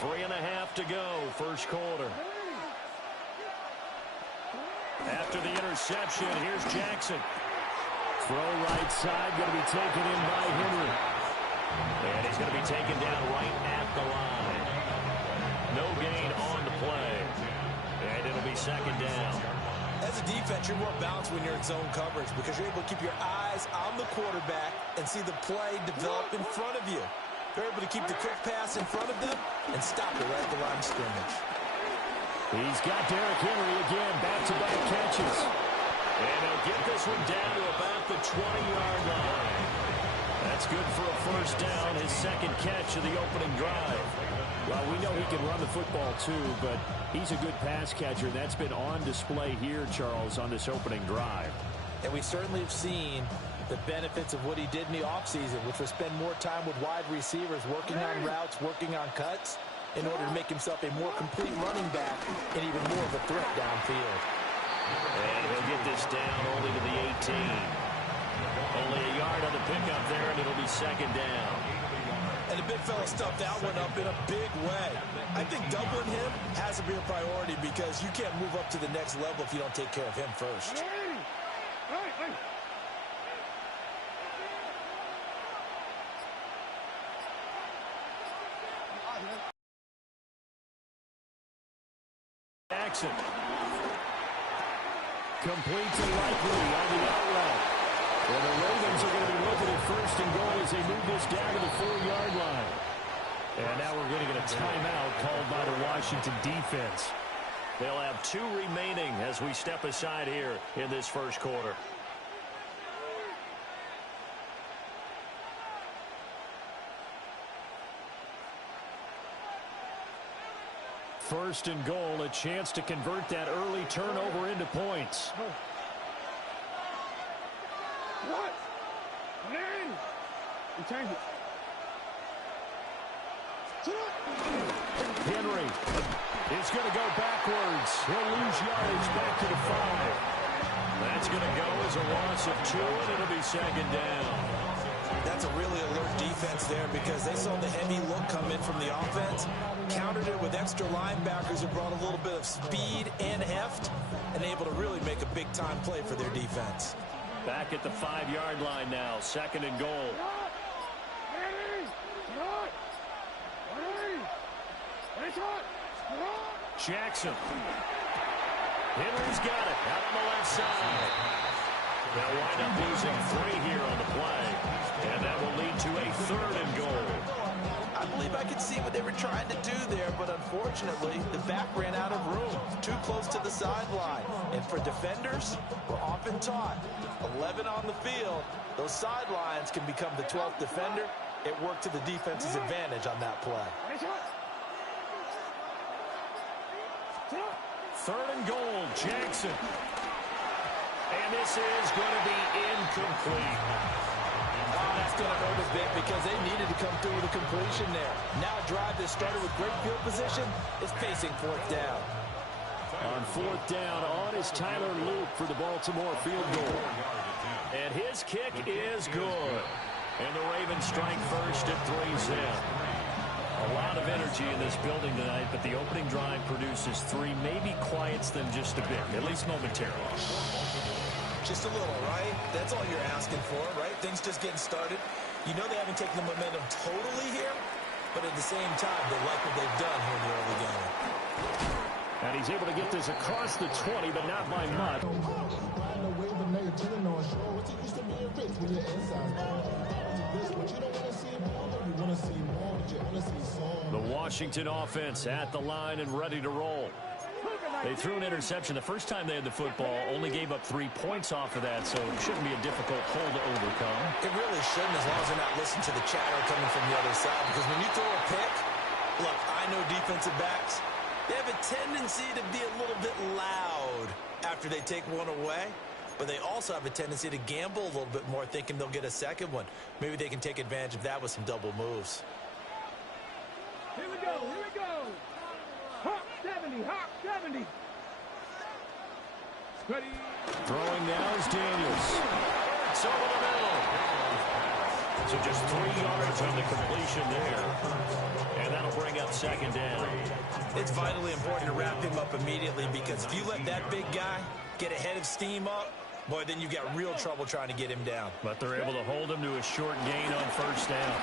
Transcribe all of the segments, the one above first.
3.5 to go, first quarter. After the interception, here's Jackson. Throw right side, going to be taken in by Henry. And he's going to be taken down right at the line. No gain on the play. And it'll be second down. As a defense, you're more balanced when you're in zone coverage because you're able to keep your eyes on the quarterback and see the play develop in front of you. They're able to keep the quick pass in front of them and stop it right at the line of scrimmage. He's got Derrick Henry again, back-to-back catches. And he'll get this one down to about the 20-yard line. That's good for a first down, his second catch of the opening drive. Well, we know he can run the football too, but he's a good pass catcher. That's been on display here, Charles, on this opening drive. And we certainly have seen the benefits of what he did in the offseason, which was spend more time with wide receivers, working on routes, working on cuts, in order to make himself a more complete running back and even more of a threat downfield. And he'll get this down only to the 18. Only a yard on the pickup there, and it'll be second down. And the big fella stuffed that one up in a big way. I think doubling him has to be a priority because you can't move up to the next level if you don't take care of him first. Jackson completes it likely on the outlet. Well, the Ravens are going to be looking at first and goal as they move this down to the 4-yard line. And now we're going to get a timeout called by the Washington defense. They'll have 2 remaining as we step aside here in this first quarter. First and goal, a chance to convert that early turnover into points. What? You change it. Henry is going to go backwards. He'll lose yardage back to the 5. That's going to go as a loss of 2, and it'll be second down. That's a really alert defense there because they saw the heavy look come in from the offense, countered it with extra linebackers who brought a little bit of speed and heft, and able to really make a big-time play for their defense. Back at the 5-yard line now, second and goal. Jackson. Henry's got it out on the left side. They'll wind up losing 3 here on the play, and that will lead to a third and goal. I believe I could see what they were trying to do there, but unfortunately, the back ran out of room, too close to the sideline. And for defenders, we're often taught, 11 on the field, those sidelines can become the 12th defender. It worked to the defense's advantage on that play. Third and goal, Jackson. And this is going to be incomplete. Oh, that's going to hurt a bit because they needed to come through with a completion there. Now a drive that started with great field position is facing 4th down. On 4th down, on is Tyler Luke for the Baltimore field goal. And his kick is good. And the Ravens strike first at 3-0. A lot of energy in this building tonight, but the opening drive produces 3, maybe quiets them just a bit, at least momentarily. Just a little, right? That's all you're asking for, right? Things just getting started. You know they haven't taken the momentum totally here, but at the same time, they like what they've done here in the early game. And he's able to get this across the 20, but not by much. The Washington offense at the line and ready to roll. They threw an interception the first time they had the football, only gave up 3 points off of that, so it shouldn't be a difficult hole to overcome. It really shouldn't, as long as they're not listening to the chatter coming from the other side, because when you throw a pick, look, I know defensive backs, they have a tendency to be a little bit loud after they take one away, but they also have a tendency to gamble a little bit more, thinking they'll get a second one. Maybe they can take advantage of that with some double moves. Here we go, here we go. Hawk 70, Hawk 70. Ready. Throwing now is Daniels. It's over the middle. So just 3 yards on the completion there. And that'll bring up second down. It's vitally important to wrap him up immediately, because if you let that big guy get a head of steam up, boy, then you've got real trouble trying to get him down. But they're able to hold him to a short gain on first down.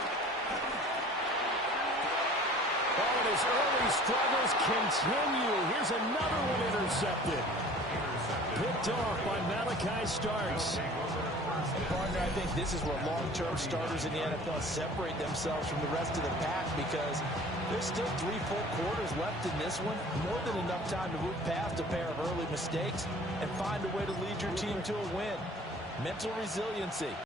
Oh, and his early struggles continue. Here's another one intercepted. Picked off by Malachi Starks. And partner, I think this is where long-term starters in the NFL separate themselves from the rest of the pack, because there's still 3 full quarters left in this one. More than enough time to move past a pair of early mistakes and find a way to lead your team to a win. Mental resiliency.